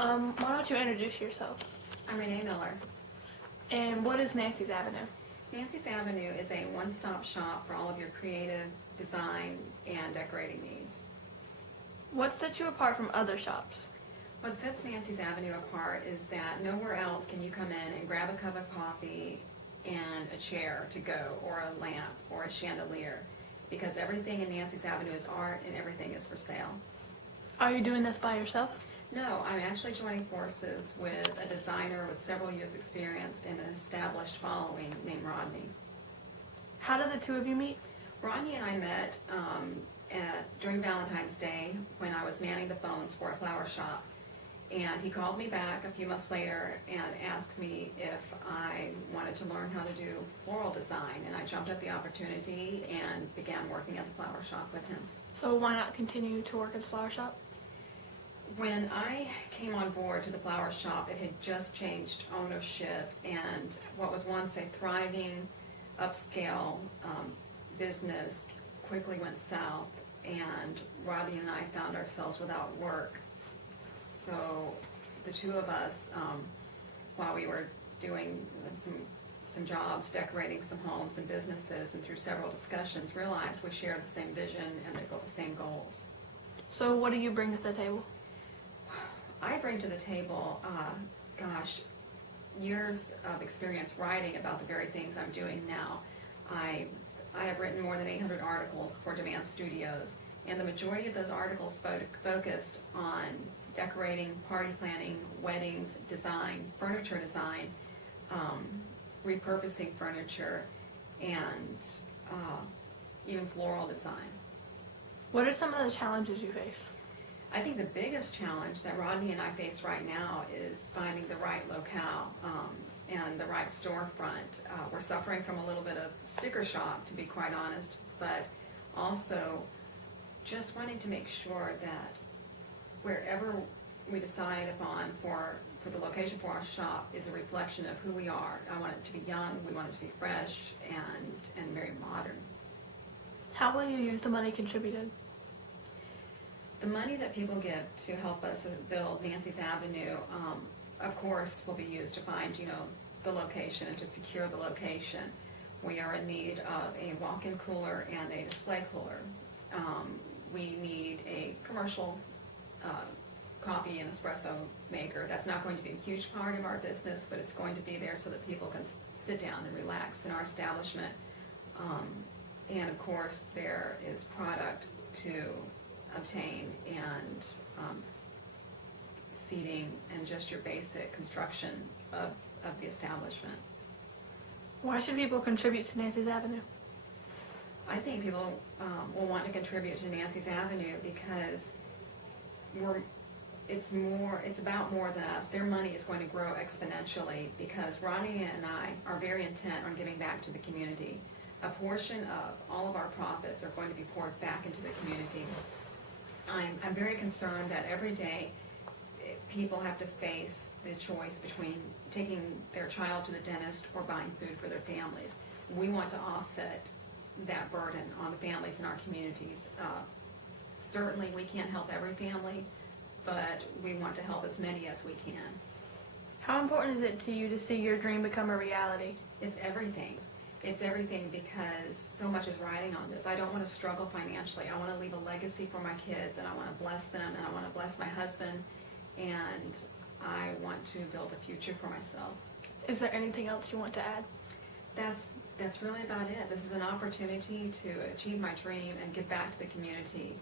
Why don't you introduce yourself? I'm Renee Miller. And what is Nancy's Avenue? Nancy's Avenue is a one-stop shop for all of your creative, design, and decorating needs. What sets you apart from other shops? What sets Nancy's Avenue apart is that nowhere else can you come in and grab a cup of coffee and a chair to go, or a lamp, or a chandelier, because everything in Nancy's Avenue is art and everything is for sale. Are you doing this by yourself? No, I'm actually joining forces with a designer with several years' experience and an established following named Rodney. How did the two of you meet? Rodney and I met during Valentine's Day when I was manning the phones for a flower shop. And he called me back a few months later and asked me if I wanted to learn how to do floral design. And I jumped at the opportunity and began working at the flower shop with him. So why not continue to work at the flower shop? When I came on board to the flower shop, it had just changed ownership, and what was once a thriving, upscale business quickly went south, and Rodney and I found ourselves without work. So the two of us, while we were doing some jobs, decorating some homes and businesses, and through several discussions, realized we shared the same vision and the same goals. So what do you bring to the table? I bring to the table, years of experience writing about the very things I'm doing now. I have written more than 800 articles for Demand Studios, and the majority of those articles focused on decorating, party planning, weddings, design, furniture design, repurposing furniture, and even floral design. What are some of the challenges you face? I think the biggest challenge that Rodney and I face right now is finding the right locale and the right storefront. We're suffering from a little bit of sticker shock, to be quite honest, but also just wanting to make sure that wherever we decide upon for the location for our shop is a reflection of who we are. I want it to be young, we want it to be fresh, and very modern. How will you use the money contributed? The money that people give to help us build Nancy's Avenue, of course, will be used to find, the location and to secure the location. We are in need of a walk-in cooler and a display cooler. We need a commercial coffee and espresso maker. That's not going to be a huge part of our business, but it's going to be there so that people can sit down and relax in our establishment. And of course, there is product to obtain, and seating, and just your basic construction of the establishment. Why should people contribute to Nancy's Avenue? I think people will want to contribute to Nancy's Avenue because it's about more than us. Their money is going to grow exponentially because Rodney and I are very intent on giving back to the community. A portion of all of our profits are going to be poured back into the community. I'm very concerned that every day people have to face the choice between taking their child to the dentist or buying food for their families. We want to offset that burden on the families in our communities. Certainly we can't help every family, but we want to help as many as we can. How important is it to you to see your dream become a reality? It's everything. It's everything because so much is riding on this. I don't want to struggle financially. I want to leave a legacy for my kids, and I want to bless them, and I want to bless my husband, and I want to build a future for myself. Is there anything else you want to add? That's really about it. This is an opportunity to achieve my dream and give back to the community